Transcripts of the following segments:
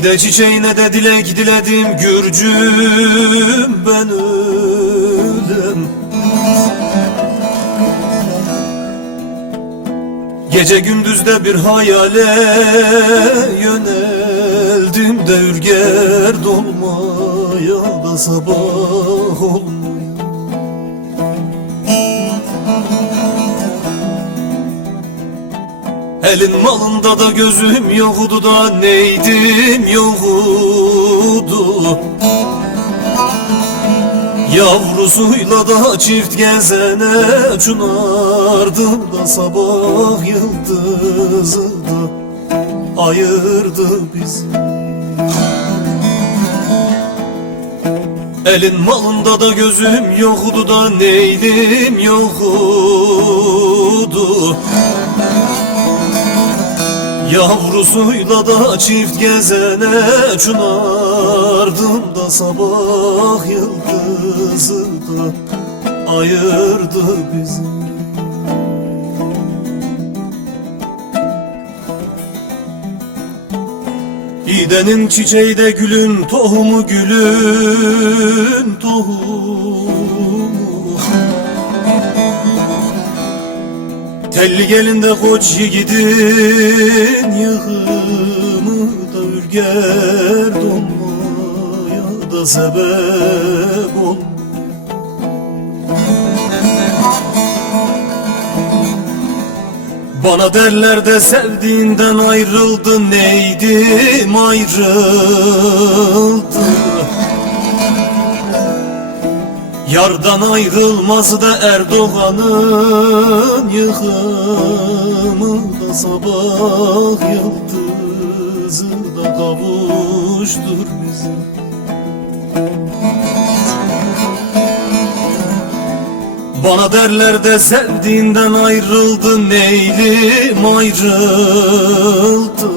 de çiçeğine de dilek diledim Gürcüm ben ölüm. Gece gündüzde bir hayale yöneldim de ürger dolmaya da sabah olmaya. Elin malında da gözüm yoktu da neydim yoktu. Yavrusuyla da çift gezene çınardım da sabah yıldızı da ayırdı bizi. Elin malında da gözüm yoktu da neydim yoktu. Yavrusuyla da çift gezene çınardım da sabah yıldızı da ayırdı bizi. İdenin çiçeği de gülün tohumu, gülün tohumu. Telli gelinde koç yiğidin yığımı da ürger dolmaya da sebep ol. Bana derler de sevdiğinden ayrıldın, neydim ayrıldı. Yardan ayrılmaz da Erdoğan'ın yıkımı da sabah yıldızı da kavuştur bizi. Bana derler de sevdiğinden ayrıldın, neylim ayrıldı.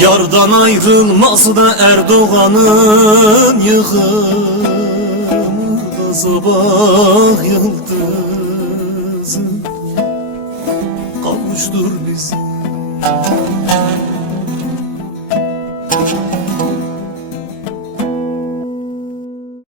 Yardan ayrılmaz da Erdoğan'ın yıkımı da sabah yıldızı kavuştur bizi.